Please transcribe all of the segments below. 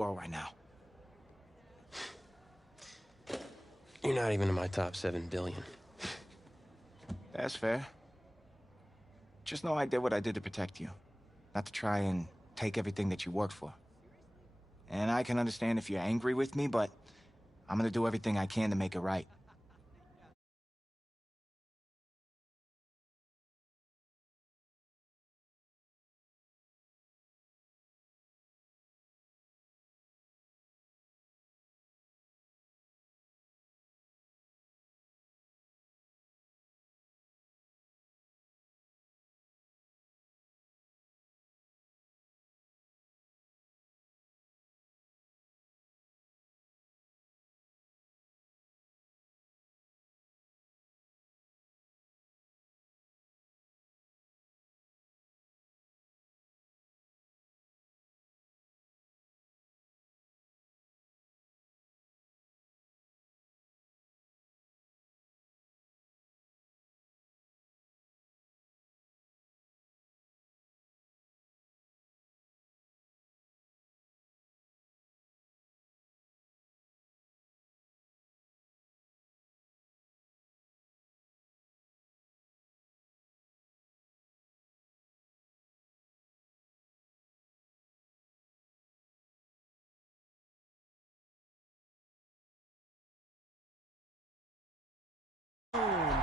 Well, right now. You're not even in my top 7 billion. That's fair. Just know I did what I did to protect you. Not to try and take everything that you worked for. And I can understand if you're angry with me, but I'm gonna do everything I can to make it right.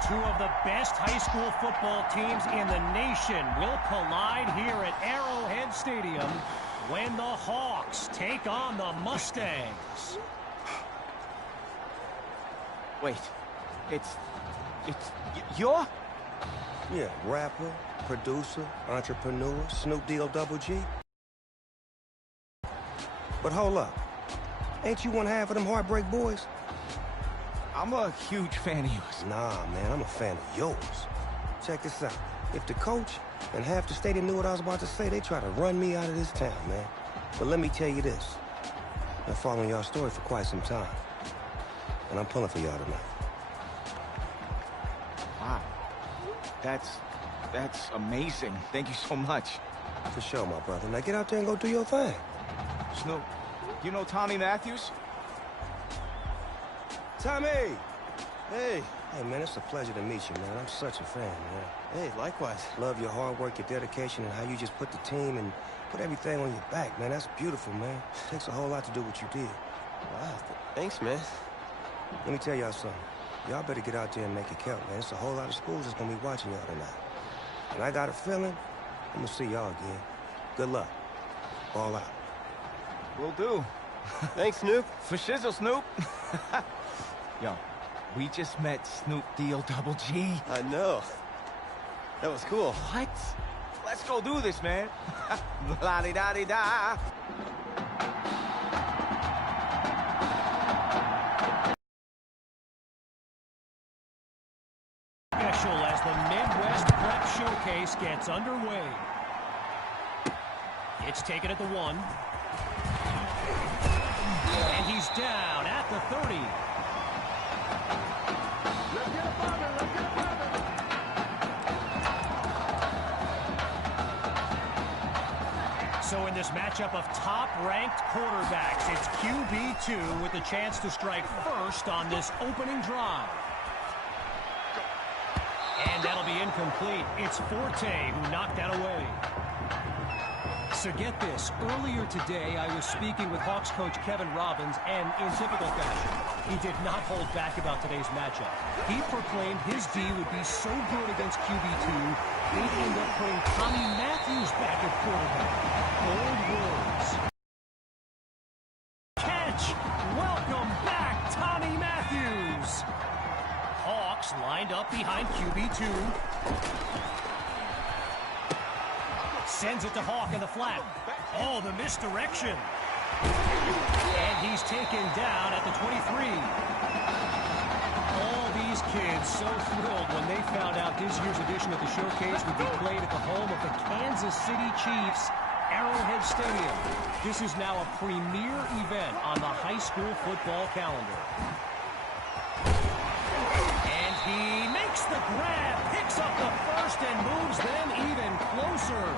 Two of the best high school football teams in the nation will collide here at Arrowhead Stadium when the Hawks take on the Mustangs. Wait, you're? Yeah, rapper, producer, entrepreneur, Snoop D-O double G. But hold up, ain't you one half of them Heartbreak Boys? I'm a huge fan of yours. Nah, man, I'm a fan of yours. Check this out. If the coach and half the stadium knew what I was about to say, they try to run me out of this town, man. But let me tell you this. I've been following y'all story for quite some time. And I'm pulling for y'all tonight. Wow. That's amazing. Thank you so much. For sure, my brother. Now get out there and go do your thing. Snoop, you know Tommy Matthews? Tommy! Hey. Hey, man, it's a pleasure to meet you, man. I'm such a fan, man. Hey, likewise. Love your hard work, your dedication, and how you just put the team and put everything on your back, man. That's beautiful, man. It takes a whole lot to do what you did. Wow, thanks, man. Let me tell y'all something. Y'all better get out there and make it count, man. It's a whole lot of schools that's gonna be watching y'all tonight. And I got a feeling I'm gonna see y'all again. Good luck. Ball out. Will do. Thanks, Snoop. For shizzle, Snoop. Yo, we just met Snoop D-O double G. I know. That was cool. What? Let's go do this, man. La-di-da-di-da. Special as the Midwest Prep Showcase gets underway. It's taken at the 1. And he's down at the 30. So in this matchup of top-ranked quarterbacks, it's QB2 with the chance to strike first on this opening drive. And that'll be incomplete. It's Forte who knocked that away. So get this, earlier today I was speaking with Hawks coach Kevin Robbins, and in typical fashion, he did not hold back about today's matchup. He proclaimed his D would be so good against QB2, they'd end up putting Tommy Matthews back at quarterback. Bold words. Catch! Welcome back, Tommy Matthews! Hawks lined up behind QB2. Sends it to Hawk in the flat. Oh, the misdirection. And he's taken down at the 23. All these kids so thrilled when they found out this year's edition of the showcase would be played at the home of the Kansas City Chiefs, Arrowhead Stadium. This is now a premier event on the high school football calendar. And he makes the grab, picks up the first, and moves them even closer.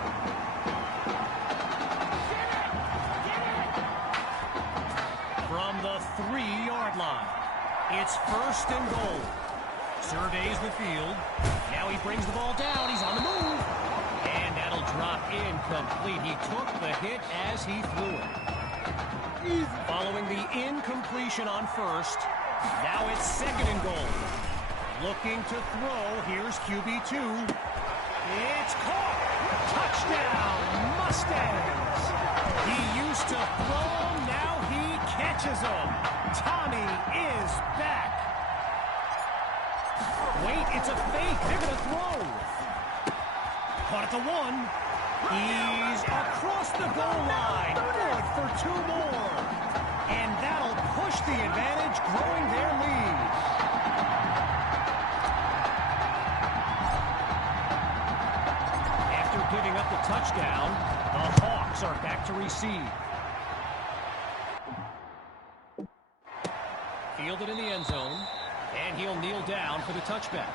the 3-yard line. It's 1st and goal. Surveys the field. Now he brings the ball down. He's on the move. And that'll drop incomplete. He took the hit as he threw it. Following the incompletion on 1st. Now it's 2nd and goal. Looking to throw. Here's QB2. It's caught. Touchdown, Mustangs. He used to throw them. Now he catches them. Tommy is back. Wait, it's a fake. They're going to throw. Caught at the 1. He's across the goal line. Good for 2 more. And that'll push the advantage, growing their lead. After giving up the touchdown, the Hawks are back to receive. Fielded in the end zone, and he'll kneel down for the touchback.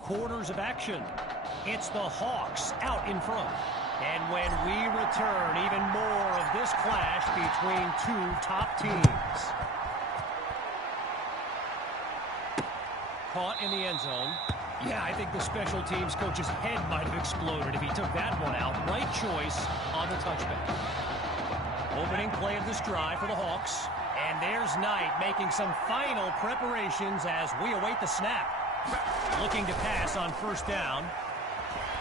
Quarters of action. It's the Hawks out in front. And when we return, even more of this clash between 2 top teams. Caught in the end zone. Yeah, I think the special teams coach's head might have exploded if he took that one out. Right choice on the touchback. Opening play of this drive for the Hawks. And there's Knight making some final preparations as we await the snap. Looking to pass on 1st down.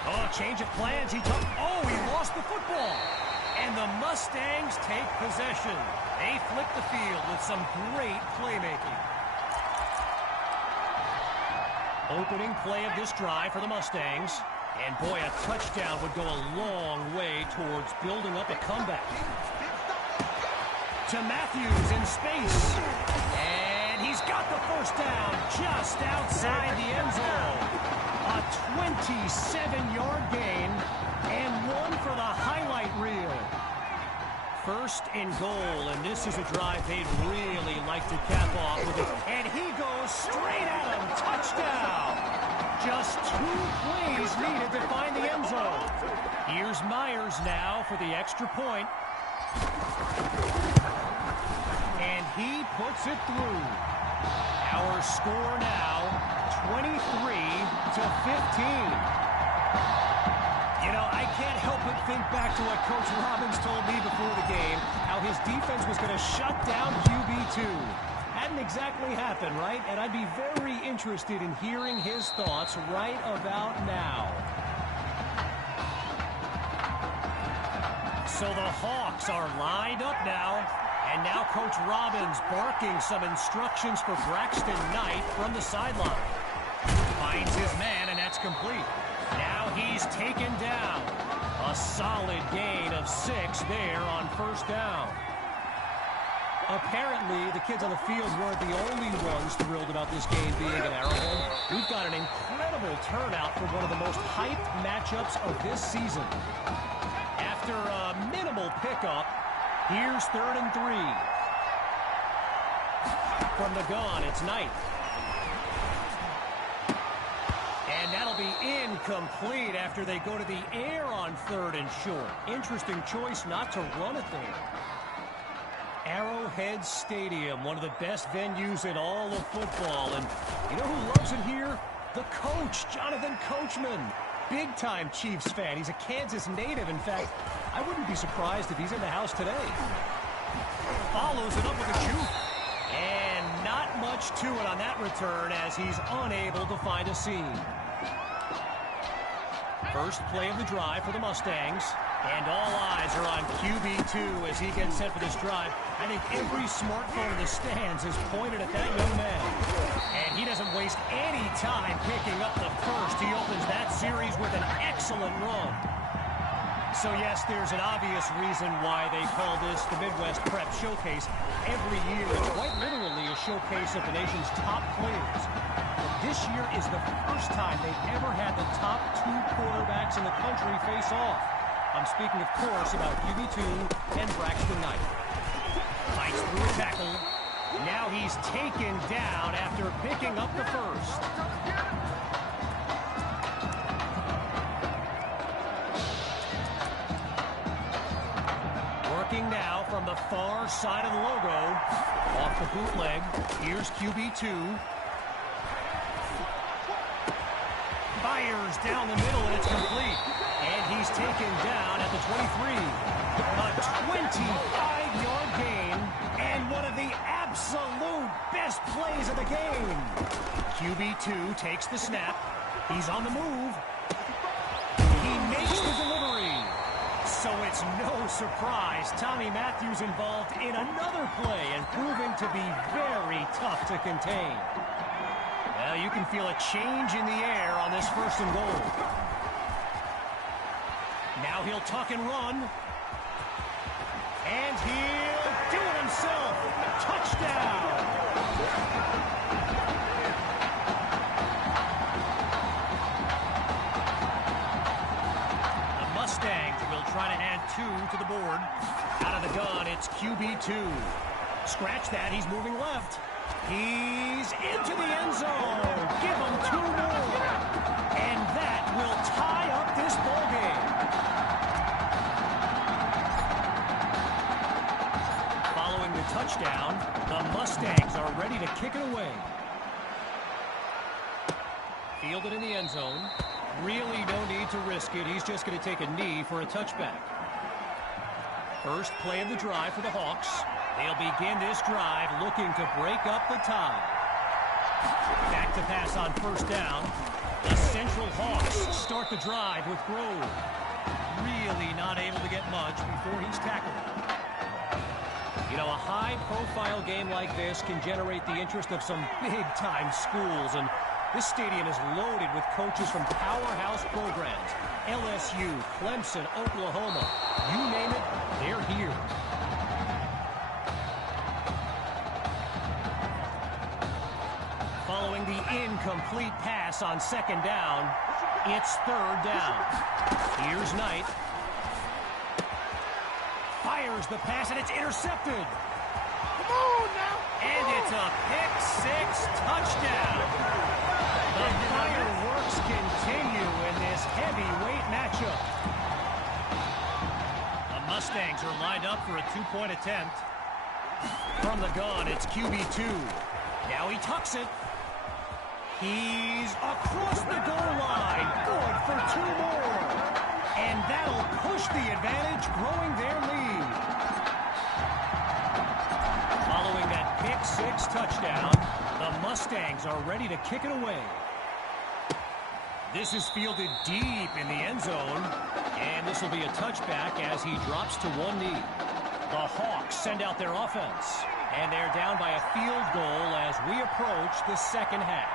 Oh, change of plans. He lost the football. And the Mustangs take possession. They flip the field with some great playmaking. Opening play of this drive for the Mustangs. And boy, a touchdown would go a long way towards building up a comeback. To Matthews in space. And he's got the 1st down just outside the end zone. A 27-yard gain and one for the highlight reel. 1st and goal, and this is a drive they'd really like to cap off with it. And he goes straight at him. Touchdown. Just 2 plays needed to find the end zone. Here's Myers now for the extra point. And he puts it through. Our score now, 23-15. You know, I can't help but think back to what Coach Robbins told me before the game, how his defense was going to shut down QB2. Hadn't exactly happened, right? And I'd be very interested in hearing his thoughts right about now. So the Hawks are lined up now. And now Coach Robbins barking some instructions for Braxton Knight from the sideline. Finds his man, and that's complete. Now he's taken down. A solid gain of 6 there on 1st down. Apparently, the kids on the field weren't the only ones thrilled about this game being at Arrowhead. We've got an incredible turnout for one of the most hyped matchups of this season. After a minimal pickup, here's 3rd and 3. From the gun, it's Knight. And that'll be incomplete after they go to the air on 3rd and short. Interesting choice not to run it there. Arrowhead Stadium, one of the best venues in all of football. And you know who loves it here? The coach, Jonathan Coachman. Big-time Chiefs fan. He's a Kansas native. In fact, I wouldn't be surprised if he's in the house today. Follows it up with a juke. And not much to it on that return as he's unable to find a seam. First play of the drive for the Mustangs. And all eyes are on QB2 as he gets set for this drive. I think every smartphone in the stands is pointed at that young man. And he doesn't waste any time picking up the first. He opens that series with an excellent run. So yes, there's an obvious reason why they call this the Midwest Prep Showcase. Every year, it's quite literally a showcase of the nation's top players. But this year is the first time they've ever had the top 2 quarterbacks in the country face off. I'm speaking, of course, about QB2 and Braxton Knight. Fights through a tackle. Now he's taken down after picking up the first. Now from the far side of the logo. Off the bootleg. Here's QB2. Fires down the middle, and it's complete. And he's taken down at the 23. A 25-yard gain. And one of the absolute best plays of the game. QB2 takes the snap. He's on the move. He makes the delivery. So it's no surprise Tommy Matthews involved in another play and proving to be very tough to contain. Well, you can feel a change in the air on this 1st and goal. Now he'll tuck and run. And he'll do it himself. Touchdown! Trying to add 2 to the board. Out of the gun, it's QB2. Scratch that, he's moving left. He's into the end zone. Give him 2 more. And that will tie up this ballgame. Following the touchdown, the Mustangs are ready to kick it away. Fielded in the end zone. Really no need to risk it. He's just going to take a knee for a touchback. First play of the drive for the Hawks. They'll begin this drive looking to break up the tie. Back to pass on 1st down. The Central Hawks start the drive with Grove. Really not able to get much before he's tackled. You know, a high-profile game like this can generate the interest of some big-time schools, and this stadium is loaded with coaches from powerhouse programs. LSU, Clemson, Oklahoma. You name it, they're here. Following the incomplete pass on 2nd down, it's 3rd down. Here's Knight. Fires the pass, and it's intercepted. Come on now. And it's a pick-6 touchdown. The fireworks continue in this heavyweight matchup. The Mustangs are lined up for a 2-point attempt. From the gun, it's QB2. Now he tucks it. He's across the goal line. Good for 2 more. And that'll push the advantage, growing their lead. Following that pick-6 touchdown, the Mustangs are ready to kick it away. This is fielded deep in the end zone, and this will be a touchback as he drops to 1 knee. The Hawks send out their offense, and they're down by a field goal as we approach the 2nd half.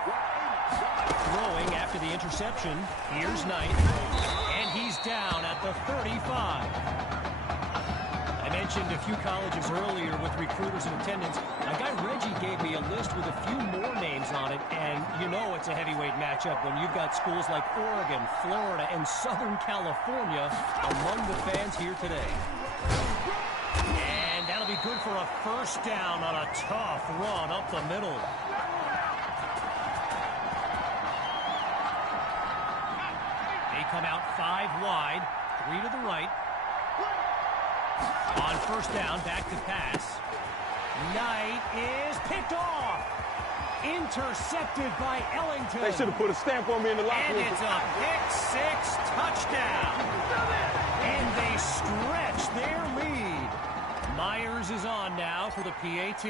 Throwing after the interception, here's Knight, and he's down at the 35. I mentioned a few colleges earlier with recruiters in attendance. My guy Reggie gave me a list with a few more names on it, and you know it's a heavyweight matchup when you've got schools like Oregon, Florida, and Southern California among the fans here today. And that'll be good for a 1st down on a tough run up the middle. They come out 5 wide, 3 to the right. On 1st down, back to pass. Knight is picked off. Intercepted by Ellington. They should have put a stamp on me in the locker room. And it's a pick-6 touchdown. And they stretch their lead. Myers is on now for the PAT.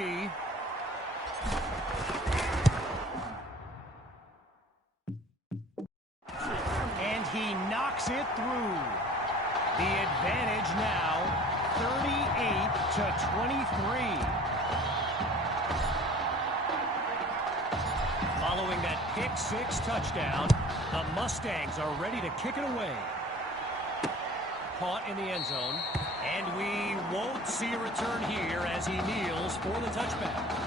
And he knocks it through. The advantage now, 38-23. Following that pick-6 touchdown, the Mustangs are ready to kick it away. caught in the end zone. And we won't see a return here as he kneels for the touchback.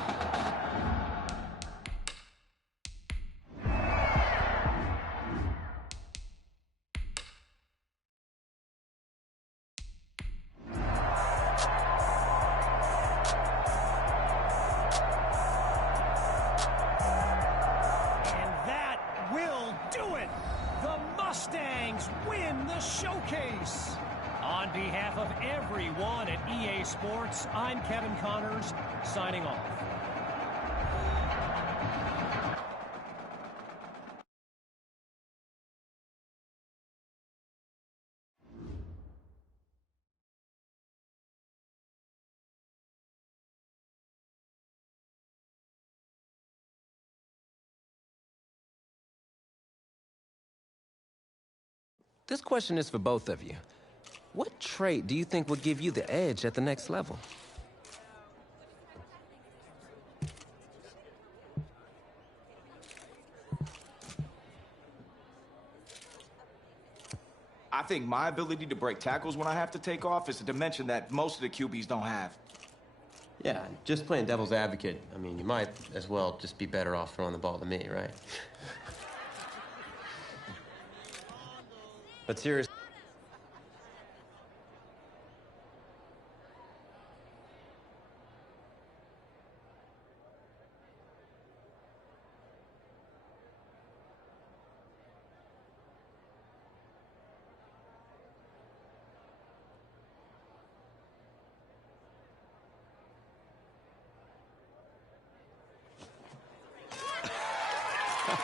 On behalf of everyone at EA Sports, I'm Kevin Connors, signing off. This question is for both of you. What trait do you think would give you the edge at the next level? I think my ability to break tackles when I have to take off is a dimension that most of the QBs don't have. Yeah, just playing devil's advocate. I mean, you might as well just be better off throwing the ball to me, right? But seriously.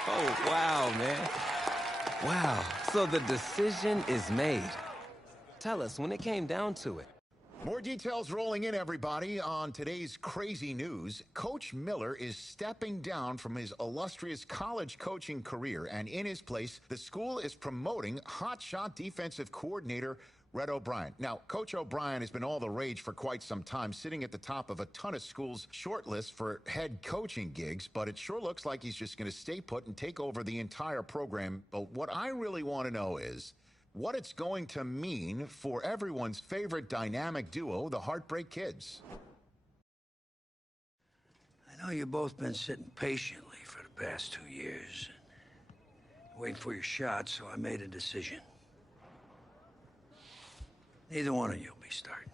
Oh, wow, man. Wow. So the decision is made. Tell us, when it came down to it. More details rolling in, everybody. On today's crazy news, Coach Miller is stepping down from his illustrious college coaching career, and in his place, the school is promoting hotshot defensive coordinator Red O'Brien. Now, Coach O'Brien has been all the rage for quite some time, sitting at the top of a ton of schools' shortlist for head coaching gigs, but it sure looks like he's just going to stay put and take over the entire program. But what I really want to know is what it's going to mean for everyone's favorite dynamic duo, the Heartbreak Kids. I know you've both been sitting patiently for the past 2 years, waiting for your shot, so I made a decision. Neither one of you will be starting.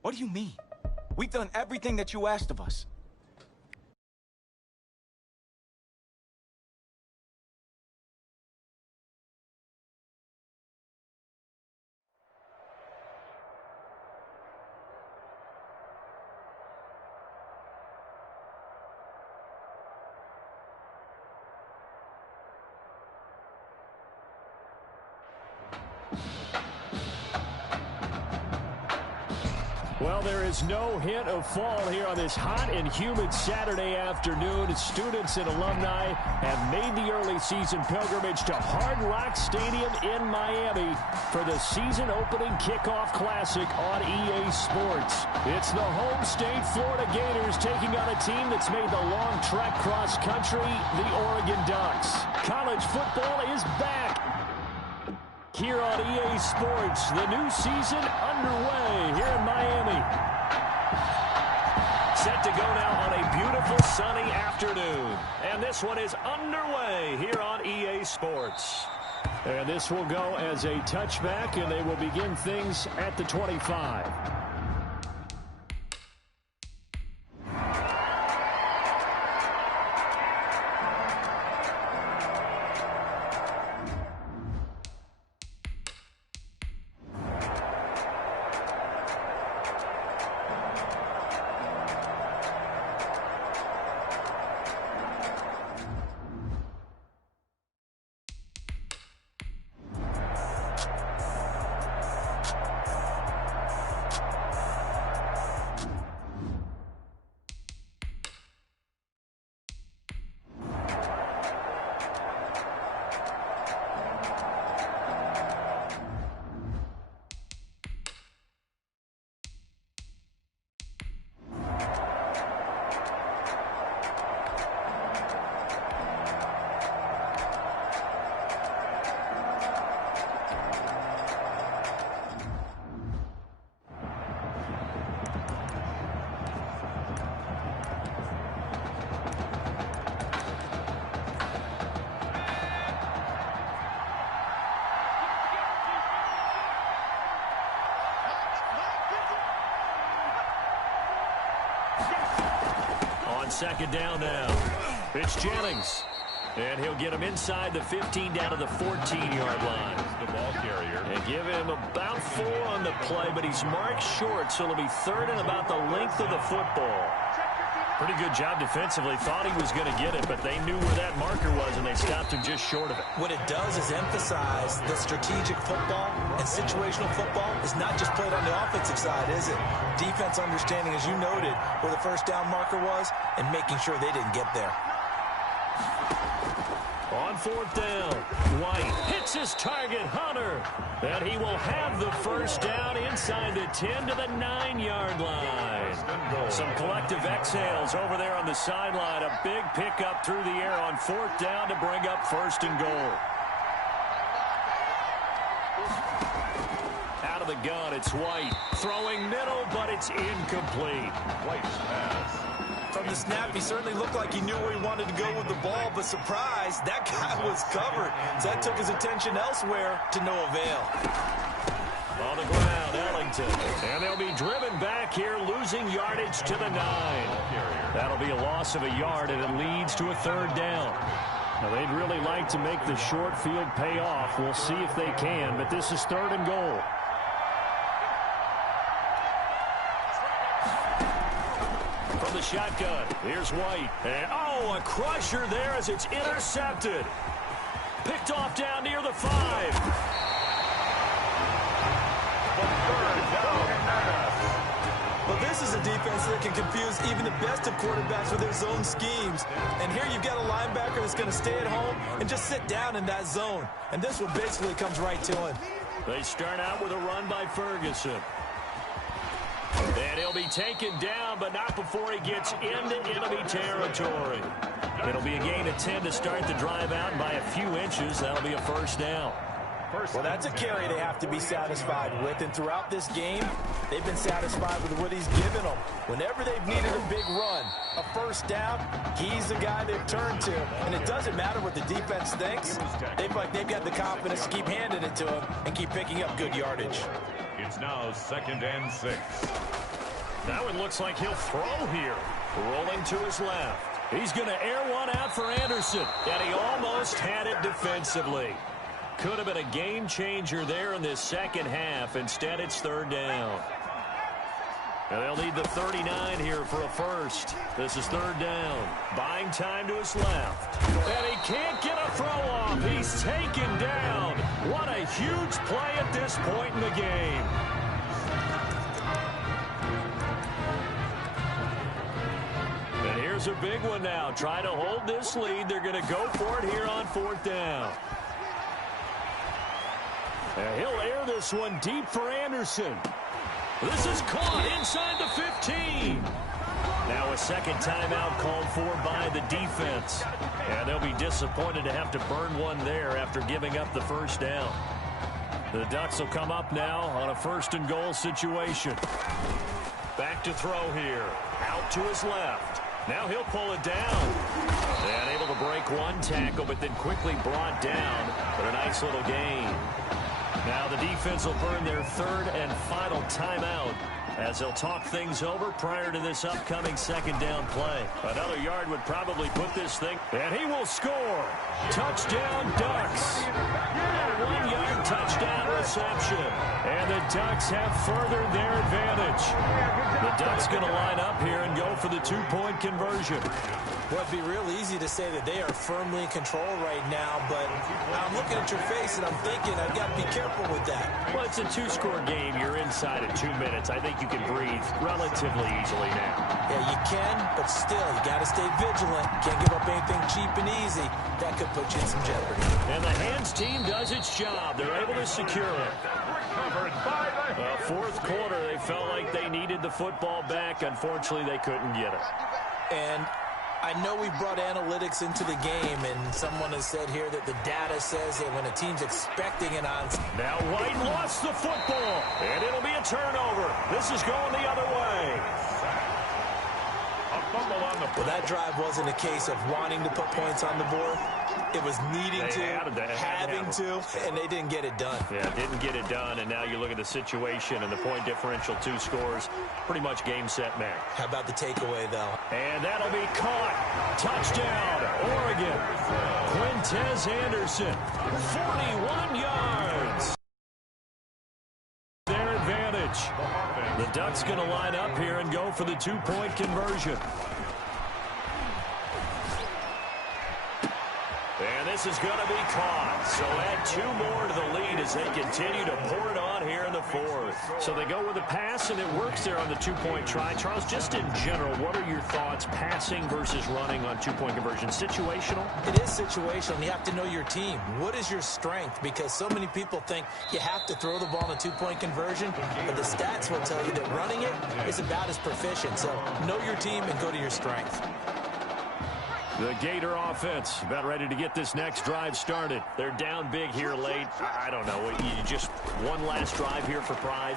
What do you mean? We've done everything that you asked of us. Well, there is no hint of fall here on this hot and humid Saturday afternoon. Students and alumni have made the early season pilgrimage to Hard Rock Stadium in Miami for the season-opening kickoff classic on EA Sports. It's the home state Florida Gators taking on a team that's made the long trek cross-country, the Oregon Ducks. College football is back here on EA Sports. The new season underway here in Miami. Set to go now on a beautiful sunny afternoon. And this one is underway here on EA Sports. And this will go as a touchback, and they will begin things at the 25. second down now. It's Jennings. And he'll get him inside the 15 down to the 14-yard line. The ball carrier. And give him about 4 on the play, but he's marked short, so it'll be third and about the length of the football. Pretty good job defensively. Thought he was going to get it, but they knew where that marker was, and they stopped him just short of it. What it does is emphasize that strategic football and situational football is not just played on the offensive side, is it? Defense understanding, as you noted, where the first down marker was and making sure they didn't get there. On fourth down, White hits his target, Hunter. And he will have the first down inside the 10 to the 9-yard line. Some collective exhales over there on the sideline. A big pickup through the air on fourth down to bring up first and goal. Out of the gun, it's White. Throwing middle, but it's incomplete. White's pass. From the snap, he certainly looked like he knew where he wanted to go with the ball, but surprise, that guy was covered. So that took his attention elsewhere to no avail. On the ground, Ellington. And they'll be driven back here, losing yardage to the 9. That'll be a loss of a yard, and it leads to a third down. Now, they'd really like to make the short field pay off. We'll see if they can, but this is third and goal. From the shotgun, here's White. And, a crusher there as it's intercepted. Picked off down near the 5. Well, this is a defense that can confuse even the best of quarterbacks with their zone schemes. And here you've got a linebacker that's going to stay at home and just sit down in that zone. And this one basically comes right to him. They start out with a run by Ferguson. And he'll be taken down, but not before he gets into enemy territory. It'll be a gain of 10 to start the drive out, and by a few inches, that'll be a first down. Well, that's a carry they have to be satisfied with, and throughout this game, they've been satisfied with what he's given them. Whenever they've needed a big run, a first down, he's the guy they've turned to, and it doesn't matter what the defense thinks. They feel like they've got the confidence to keep handing it to him and keep picking up good yardage. It's now 2nd and 6. Now it looks like he'll throw here. Rolling to his left. He's going to air one out for Anderson, and he almost had it defensively. Could have been a game changer there in this second half. Instead, it's third down. And they'll need the 39 here for a first. This is third down. Buying time to his left. And he can't get a throw off. He's taken down. What a huge play at this point in the game. And here's a big one now. Trying to hold this lead. They're going to go for it here on fourth down. And he'll air this one deep for Anderson. This is caught inside the 15. Now a second timeout called for by the defense. And they'll be disappointed to have to burn one there after giving up the first down. The Ducks will come up now on a first and goal situation. Back to throw here. Out to his left. Now he'll pull it down. And able to break one tackle, but then quickly brought down. But a nice little gain. Now the defense will burn their third and final timeout as they'll talk things over prior to this upcoming second down play. Another yard would probably put this thing, and he will score. Touchdown, Ducks. A 1-yard touchdown reception. And the Ducks have furthered their advantage. The Ducks going to line up here and go for the 2-point conversion. Well, it'd be real easy to say that they are firmly in control right now, but I'm looking at your face and I'm thinking I've got to be careful with that. Well, it's a 2-score game. You're inside of 2 minutes. I think you can breathe relatively easily now. Yeah, you can, but still, you got to stay vigilant. Can't give up anything cheap and easy. That could put you in some jeopardy. And the hands team does its job. They're able to secure it. Fourth quarter, they felt like they needed the football back. Unfortunately, they couldn't get it. And I know we brought analytics into the game, and someone has said here that the data says that when a team's expecting an onside. Now White lost the football, and it'll be a turnover. This is going the other way. Well, that drive wasn't a case of wanting to put points on the board. It was needing to, having to, and they didn't get it done. Yeah, didn't get it done, and now you look at the situation and the point differential, 2 scores, pretty much game, set, match. How about the takeaway, though? And that'll be caught. Touchdown, Oregon. Quintez Anderson, 41 yards. Their advantage. The Ducks going to line up here and go for the 2-point conversion. And this is going to be caught. So add 2 more to the lead as they continue to pour it on here in the 4th. So they go with a pass, and it works there on the 2-point try. Charles, just in general, what are your thoughts passing versus running on 2-point conversion? Situational? It is situational. You have to know your team. What is your strength? Because so many people think you have to throw the ball in a 2-point conversion, but the stats will tell you that running it is about as proficient. So know your team and go to your strength. The Gator offense about ready to get this next drive started. They're down big here late. I don't know. You just one last drive here for pride.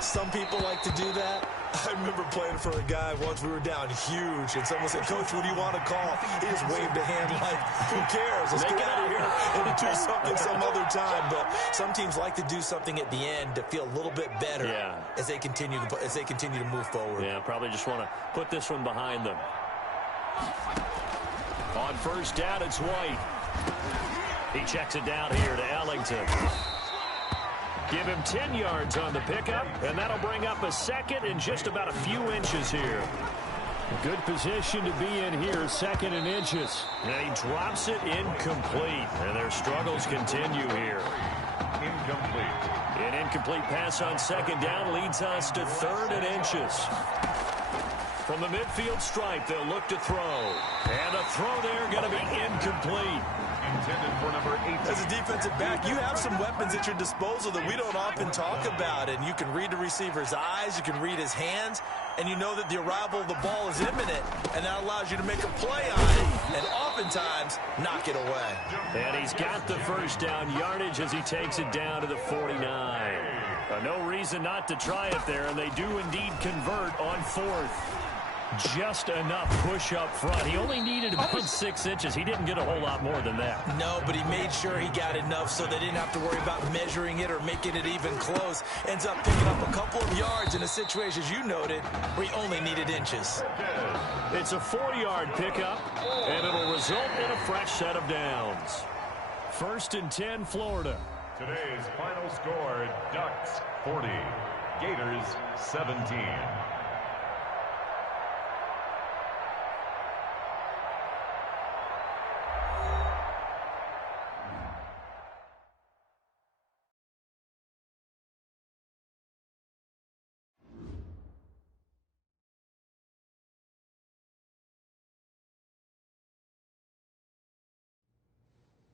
Some people like to do that. I remember playing for a guy once. We were down huge, and someone said, "Coach, what do you want to call?" He just waved a hand like, "Who cares? Let's get out of here and do something some other time." But some teams like to do something at the end to feel a little bit better as they continue to move forward. Yeah, probably just want to put this one behind them. On first down, it's White. He checks it down here to Ellington. Give him 10 yards on the pickup, and that'll bring up a second and just about a few inches here. Good position to be in here, 2nd and inches. And he drops it incomplete, and their struggles continue here. Incomplete. An incomplete pass on 2nd down leads us to 3rd and inches. From the midfield stripe, they'll look to throw. And a throw there going to be incomplete. Intended for number 8. As a defensive back, you have some weapons at your disposal that we don't often talk about. And you can read the receiver's eyes, you can read his hands, and you know that the arrival of the ball is imminent. And that allows you to make a play on it, and oftentimes knock it away. And he's got the first down yardage as he takes it down to the 49. No reason not to try it there, and they do indeed convert on 4th. Just enough push up front. He only needed about 6 inches. He didn't get a whole lot more than that. No, but he made sure he got enough so they didn't have to worry about measuring it or making it even close. Ends up picking up a couple of yards in a situation, as you noted, where he only needed inches. It's a 4-yard pickup, and it'll result in a fresh set of downs. 1st and 10, Florida. Today's final score, Ducks 40, Gators 17.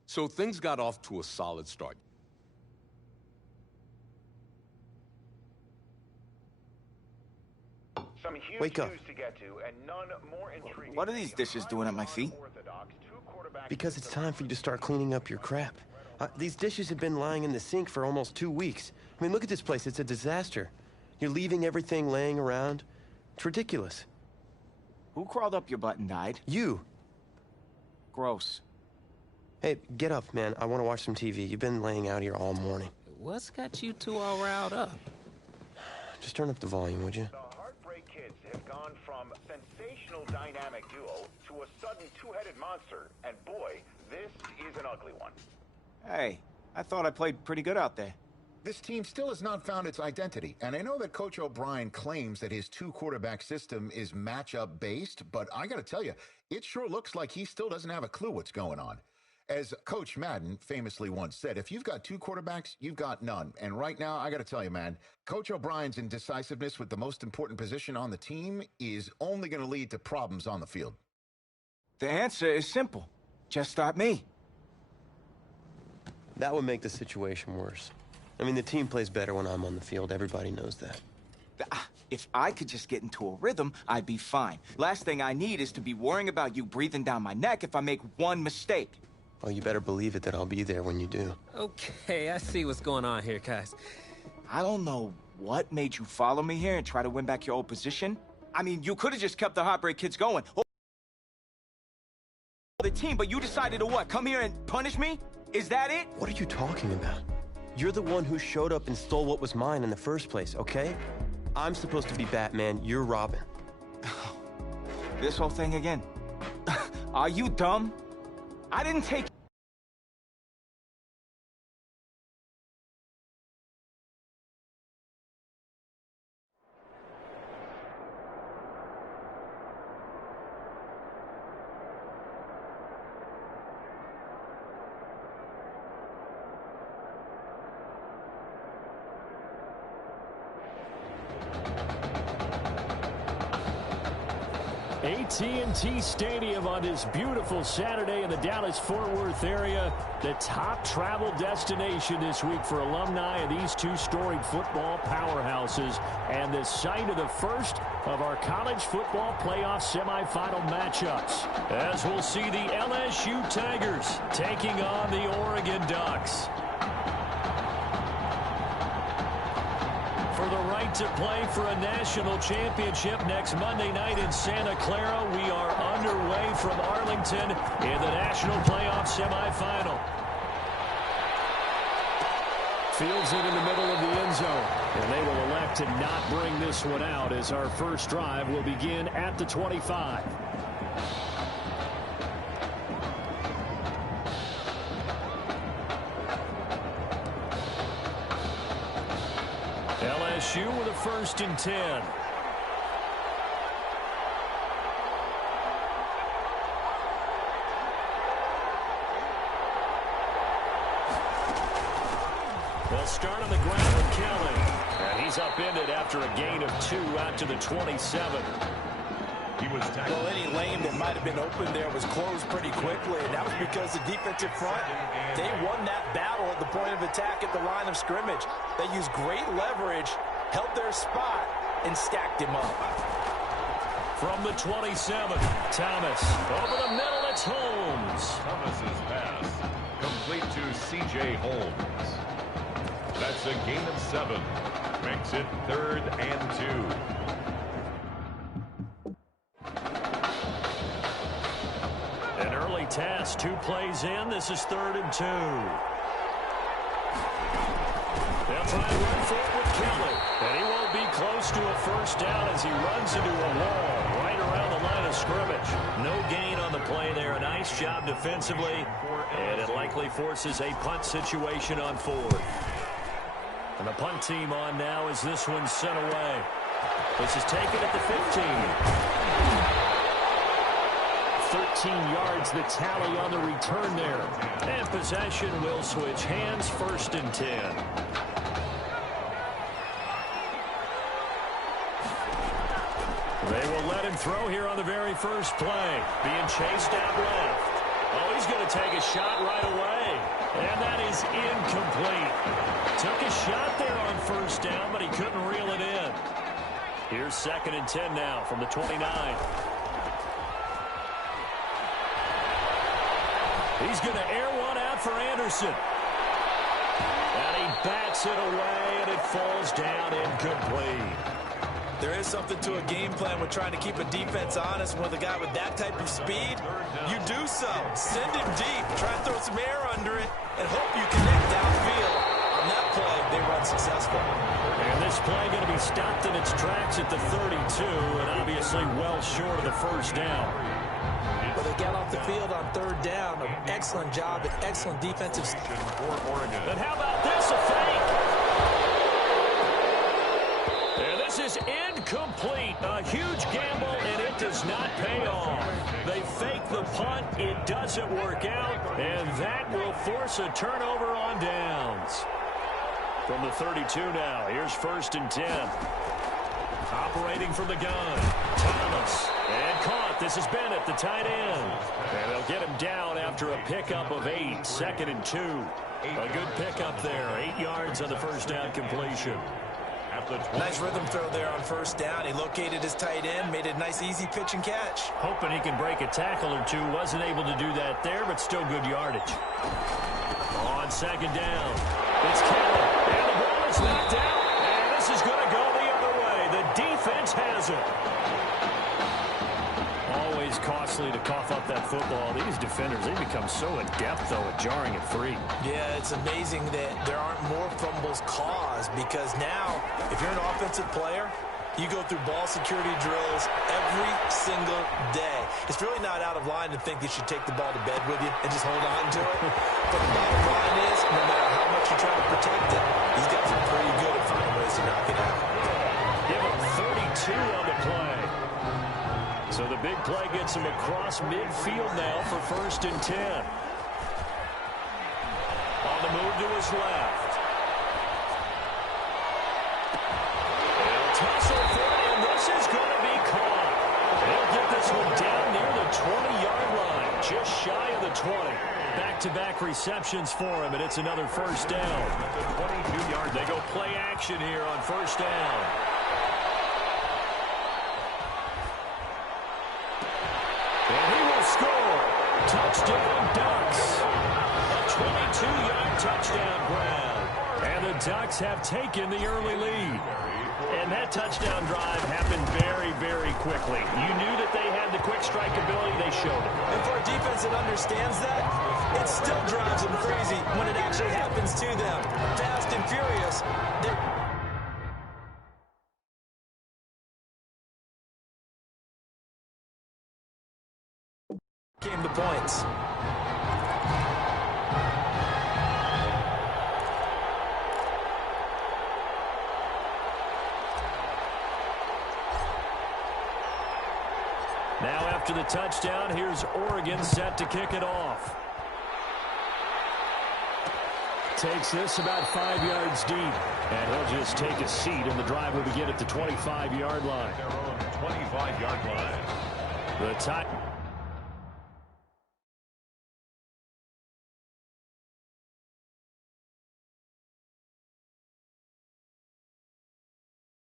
So things got off to a solid start. Some huge Wake up. news to get to, and none more intriguing. What are these dishes doing at my feet? Because it's time for you to start cleaning up your crap. These dishes have been lying in the sink for almost 2 weeks. I mean, look at this place. It's a disaster. You're leaving everything laying around. It's ridiculous. Who crawled up your butt and died? You. Gross. Hey, get up, man. I want to watch some TV. You've been laying out here all morning. What's got you two all riled up? Just turn up the volume, would you? The Heartbreak Kids have gone from sensational dynamic duo to a sudden two-headed monster, and boy, this is an ugly one. Hey, I thought I played pretty good out there. This team still has not found its identity, and I know that Coach O'Brien claims that his 2-quarterback system is matchup-based, but I gotta tell you, it sure looks like he still doesn't have a clue what's going on. As Coach Madden famously once said, if you've got 2 quarterbacks, you've got none. And right now, I got to tell you, man, Coach O'Brien's indecisiveness with the most important position on the team is only going to lead to problems on the field. The answer is simple. Just start me. That would make the situation worse. I mean, the team plays better when I'm on the field. Everybody knows that. If I could just get into a rhythm, I'd be fine. Last thing I need is to be worrying about you breathing down my neck if I make one mistake. Oh, you better believe it that I'll be there when you do. Okay, I see what's going on here, guys. I don't know what made you follow me here and try to win back your old position. I mean, you could have just kept the Heartbreak Kids going. the team, but you decided to what? Come here and punish me? Is that it? What are you talking about? You're the one who showed up and stole what was mine in the first place, okay? I'm supposed to be Batman, you're Robin. This whole thing again. Are you dumb? I didn't take... AT&T Stadium on this beautiful Saturday in the Dallas-Fort Worth area. The top travel destination this week for alumni of these two storied football powerhouses. And the site of the first of our college football playoff semifinal matchups. As we'll see the LSU Tigers taking on the Oregon Ducks. For the right to play for a national championship next Monday night in Santa Clara, we are underway from Arlington in the national playoff semifinal. Fields it in the middle of the end zone, and they will elect to not bring this one out as our first drive will begin at the 25. LSU with a 1st and 10. They'll start on the ground with Kelly. And he's upended after a gain of 2 out to the 27. He was tackled. Well, any lane that might have been open there was closed pretty quickly, and that was because the defensive front, they won that battle at the point of attack at the line of scrimmage. They used great leverage, held their spot, and stacked him up. From the 27, Thomas. Over the middle, it's Holmes. Thomas's pass complete to C.J. Holmes. That's a gain of 7. Makes it 3rd and 2. An early task, 2 plays in. This is 3rd and 2. They'll try and run for it with Kelly. And he won't be close to a first down as he runs into a wall right around the line of scrimmage. No gain on the play there. A nice job defensively. And it likely forces a punt situation on 4th. And the punt team on now as this one's sent away. This is taken at the 15. 13 yards the tally on the return there. And possession will switch hands, 1st and 10. They will let him throw here on the very first play. Being chased out left. Oh, he's going to take a shot right away. And that is incomplete. Took a shot there on 1st down, but he couldn't reel it in. Here's 2nd and 10 now from the 29. He's going to air one out for Anderson. And he bats it away, and it falls down incomplete. There is something to a game plan with trying to keep a defense honest. With a guy with that type of speed, you do so. Send him deep. Try and throw some air under it and hope you connect downfield. On that play, they run successful. And this play going to be stopped in its tracks at the 32, and obviously well short of the first down. But they got off the field on 3rd down. An excellent job, an excellent defensive. For Oregon. And how about this, a fake? And this is incomplete. A huge gamble, and it does not pay off. They fake the punt. It doesn't work out, and that will force a turnover on downs. From the 32 now, here's 1st and 10. Operating from the gun, Thomas, and caught. This is Bennett, the tight end. And they'll get him down after a pickup of 8, 2nd and 2. A good pickup there, 8 yards on the first down completion. Nice rhythm throw there on 1st down. He located his tight end, made a nice easy pitch and catch. Hoping he can break a tackle or two. Wasn't able to do that there, but still good yardage. On 2nd down, it's Kelly. And the ball is knocked out. And this is going to go the other way. The defense has it. Always costly to cough up that football. These defenders, they become so adept, though, at jarring it free. Yeah, it's amazing that there aren't more fumbles caused because now, if you're an offensive player, you go through ball security drills every single day. It's really not out of line to think you should take the ball to bed with you and just hold on to it. But the bottom line is, no matter how much you try to protect it, these guys are pretty good at finding ways to knock it out. Give him 32 on the play. So the big play gets him across midfield now for 1st and 10. On the move to his left. Tussle for it, and this is going to be caught. They'll get this one down near the 20-yard line, just shy of the 20. Back-to-back receptions for him, and it's another 1st down. 22-yard. They go play action here on 1st down. And he will score. Touchdown, Ducks. A 22-yard touchdown grab. And the Ducks have taken the early lead. And that touchdown drive happened very, very quickly. You knew that they had the quick strike ability. They showed it. And for a defense that understands that, it still drives them crazy when it actually happens to them. Fast and furious. Came the points. Now after the touchdown, here's Oregon set to kick it off. Takes this about 5 yards deep. And he'll just take a seat, and the drive will begin at the 25-yard line. Their own 25-yard line. The time.